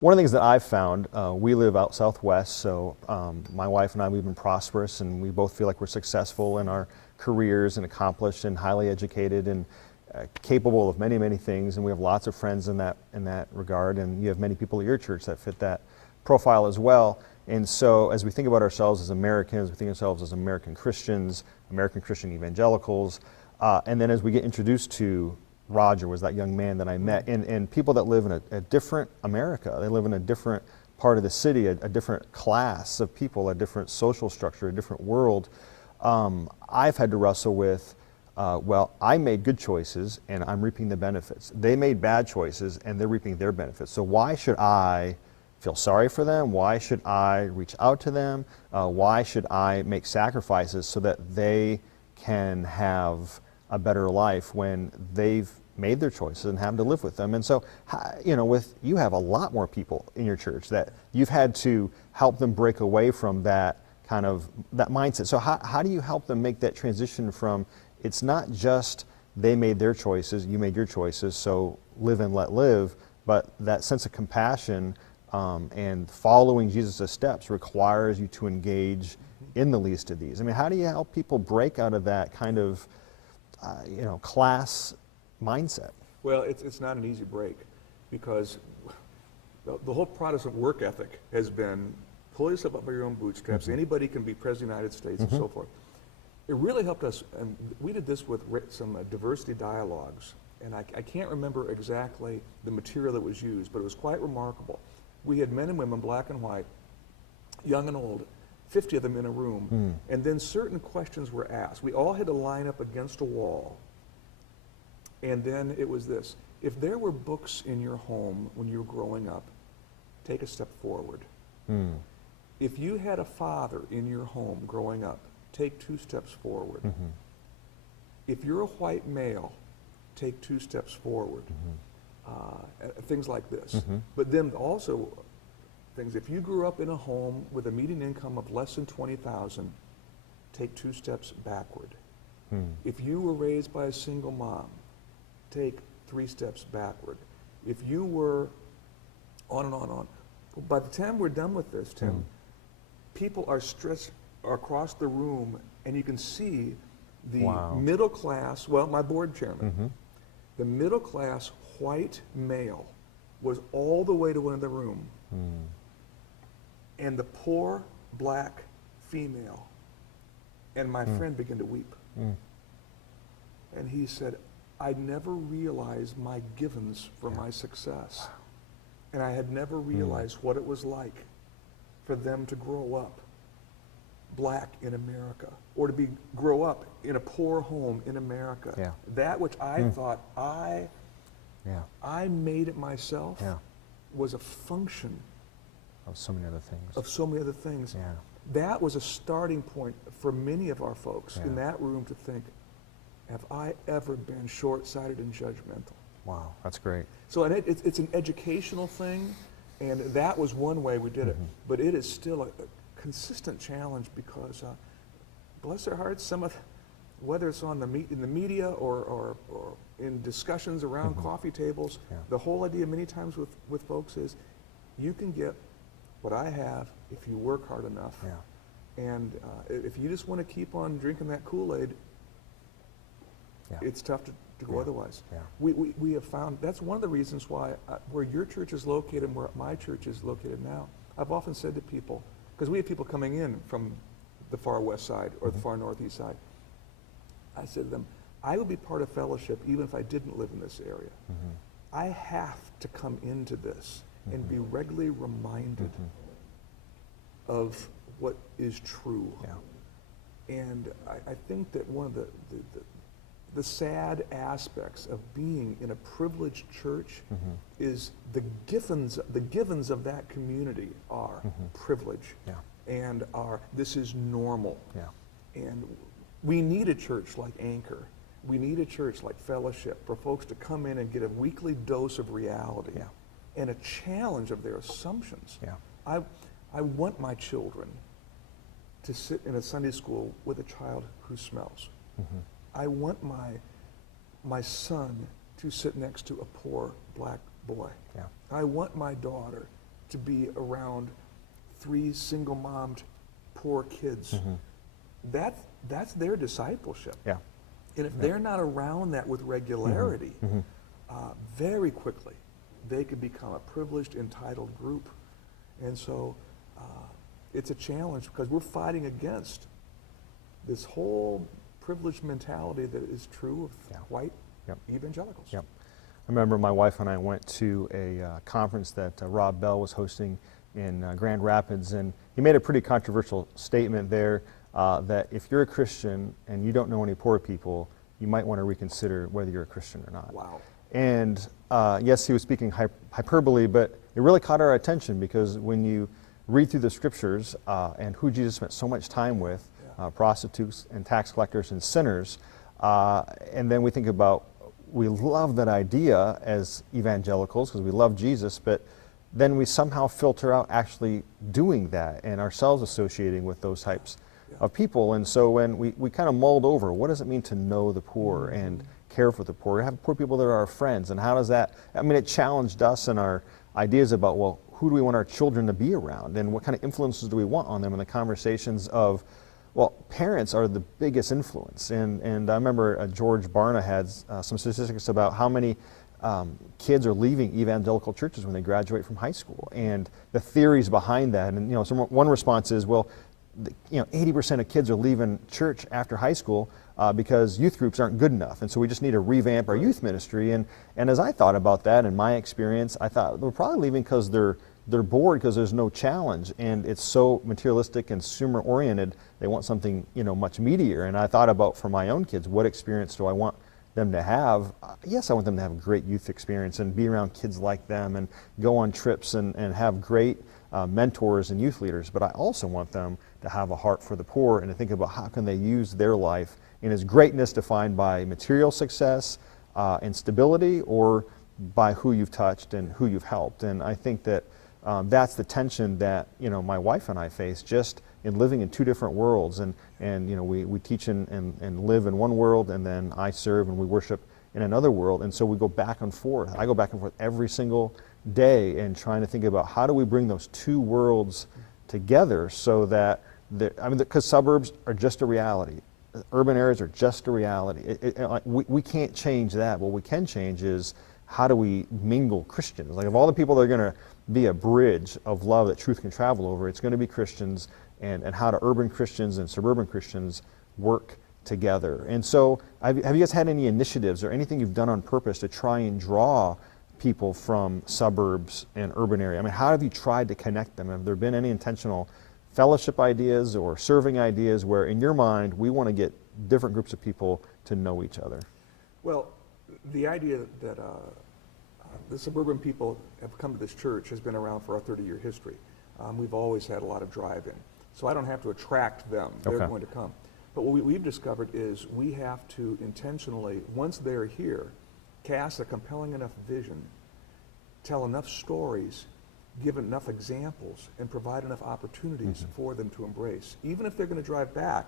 One of the things that I've found, we live out southwest, so my wife and I, we've been prosperous, and we both feel like we're successful in our careers and accomplished and highly educated and capable of many, many things, and we have lots of friends in that regard, and you have many people at your church that fit that profile as well. And so as we think about ourselves as Americans, we think of ourselves as American Christians, American Christian evangelicals, and then as we get introduced to Roger, was that young man that I met, and people that live in a different America. They live in a different part of the city, a different class of people, a different social structure, a different world. I've had to wrestle with, well, I made good choices and I'm reaping the benefits. They made bad choices and they're reaping their benefits. So why should I feel sorry for them? Why should I reach out to them? Why should I make sacrifices so that they can have a better life when they've made their choices and have to live with them? And so, you know, you have a lot more people in your church that you've had to help them break away from that kind of that mindset. So how do you help them make that transition from, it's not just they made their choices, you made your choices, so live and let live, but that sense of compassion and following Jesus' steps requires you to engage in the least of these. I mean, how do you help people break out of that kind of you know, class mindset? Well, it's not an easy break, because the whole Protestant work ethic has been pull yourself up by your own bootstraps. Anybody can be President of the United States and so forth. It really helped us, and we did this with some diversity dialogues, and I can't remember exactly the material that was used, but it was quite remarkable. We had men and women, black and white, young and old, 50 of them in a room, and then certain questions were asked. We all had to line up against a wall, and then it was this: if there were books in your home when you were growing up, take a step forward. If you had a father in your home growing up, take 2 steps forward. If you're a white male, take 2 steps forward. Things like this. But then also things, if you grew up in a home with a median income of less than $20,000, take 2 steps backward. If you were raised by a single mom, take 3 steps backward. If you were on and on and on. By the time we're done with this, Tim, people are stretched across the room, and you can see the middle class, well, my board chairman, the middle class white male was all the way to one of the room, and the poor black female, and my friend began to weep. And he said, I never realized my givens for my success. And I had never realized what it was like for them to grow up black in America, or to grow up in a poor home in America. That which I thought I made it myself was a function of so many other things. That was a starting point for many of our folks in that room to think, have I ever been short-sighted and judgmental? Wow, that's great. So and it's an educational thing, and that was one way we did it. But it is still a consistent challenge, because bless their hearts, some of, whether it's on in the media or in discussions around coffee tables, the whole idea many times with folks is, you can get what I have if you work hard enough. And if you just want to keep on drinking that Kool-Aid, it's tough to go otherwise. We have found that's one of the reasons why where your church is located and where my church is located now, I've often said to people, because we have people coming in from the far west side or the far northeast side, I said to them, I would be part of Fellowship even if I didn't live in this area. I have to come into this and be regularly reminded of what is true. And I think that one of the sad aspects of being in a privileged church is the givens of that community are privilege and this is normal. And we need a church like Anchor. We need a church like Fellowship for folks to come in and get a weekly dose of reality and a challenge of their assumptions. I want my children to sit in a Sunday school with a child who smells. I want my son to sit next to a poor black boy. I want my daughter to be around 3 single-mommed poor kids. That's their discipleship. Yeah. And if they're not around that with regularity, very quickly they could become a privileged, entitled group. And so it's a challenge because we're fighting against this whole privileged mentality that is true of white evangelicals. Yep. I remember my wife and I went to a conference that Rob Bell was hosting in Grand Rapids, and he made a pretty controversial statement there that if you're a Christian and you don't know any poor people, you might want to reconsider whether you're a Christian or not. Wow. And yes, he was speaking hyperbole, but it really caught our attention because when you read through the scriptures and who Jesus spent so much time with, prostitutes and tax collectors and sinners, and then we think about, we love that idea as evangelicals because we love Jesus, but then we somehow filter out actually doing that and ourselves associating with those types of people. And so when we kind of mulled over, what does it mean to know the poor and care for the poor? Have poor people that are our friends, and how does that, I mean, it challenged us in our ideas about, well, who do we want our children to be around, and what kind of influences do we want on them in the conversations of, well, parents are the biggest influence. And I remember George Barna had some statistics about how many kids are leaving evangelical churches when they graduate from high school, and the theories behind that. And one response is, well, 80% of kids are leaving church after high school because youth groups aren't good enough, and so we just need to revamp our youth ministry. And as I thought about that, in my experience, I thought they're probably leaving because they're bored because there's no challenge, and it's so materialistic and consumer oriented. They want something much meatier. And I thought about, for my own kids, what experience do I want them to have? Yes, I want them to have a great youth experience and be around kids like them and go on trips and have great mentors and youth leaders. But I also want them to have a heart for the poor and to think about how can they use their life in its greatness defined by material success and stability, or by who you've touched and who you've helped. And I think that that's the tension that my wife and I face just in living in two different worlds. And we teach and live in one world, and then I serve and we worship in another world. And so we go back and forth. I go back and forth every single day and trying to think about how do we bring those two worlds together so that, because suburbs are just a reality. Urban areas are just a reality. We can't change that. What we can change is how do we mingle Christians? Like, of all the people that are going to be a bridge of love that truth can travel over, it's going to be Christians, and how do urban Christians and suburban Christians work together. And so have you guys had any initiatives or anything you've done on purpose to try and draw people from suburbs and urban area? I mean, how have you tried to connect them? Have there been any intentional fellowship ideas or serving ideas where, in your mind, we want to get different groups of people to know each other? Well, the idea that the suburban people have come to this church has been around for our 30-year history. We've always had a lot of drive-in. So I don't have to attract them. They're going to come. But what we've discovered is we have to intentionally, once they're here, cast a compelling enough vision, tell enough stories, give enough examples, and provide enough opportunities for them to embrace, even if they're going to drive back,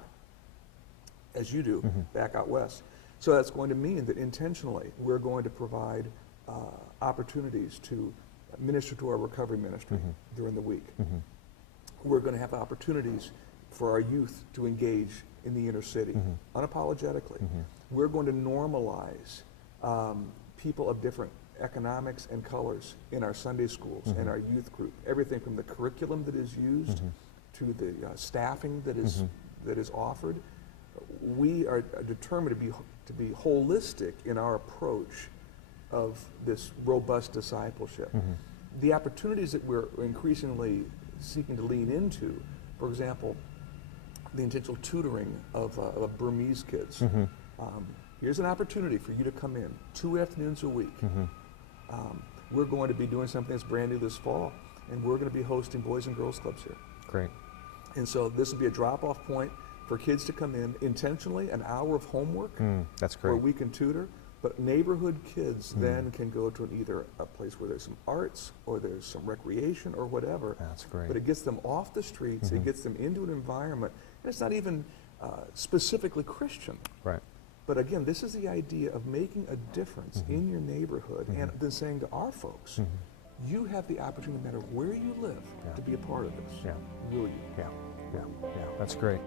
as you do, back out west. So that's going to mean that intentionally we're going to provide opportunities to minister to our recovery ministry during the week. We're going to have opportunities for our youth to engage in the inner city unapologetically. We're going to normalize people of different economics and colors in our Sunday schools and our youth group. Everything from the curriculum that is used to the staffing that is offered. We are determined to be holistic in our approach of this robust discipleship. The opportunities that we're increasingly seeking to lean into, for example, the intentional tutoring of Burmese kids. Here's an opportunity for you to come in 2 afternoons a week. We're going to be doing something that's brand new this fall, and we're going to be hosting Boys and Girls Clubs here. Great. And so this will be a drop-off point for kids to come in intentionally, an hour of homework That's great. where we can tutor. But neighborhood kids then can go to either a place where there's some arts or there's some recreation or whatever. That's great. But it gets them off the streets, it gets them into an environment, and it's not even specifically Christian. Right. But again, this is the idea of making a difference in your neighborhood and then saying to our folks, you have the opportunity, no matter where you live, Yeah. to be a part of this. Yeah. Will you? Yeah, yeah, yeah, that's great.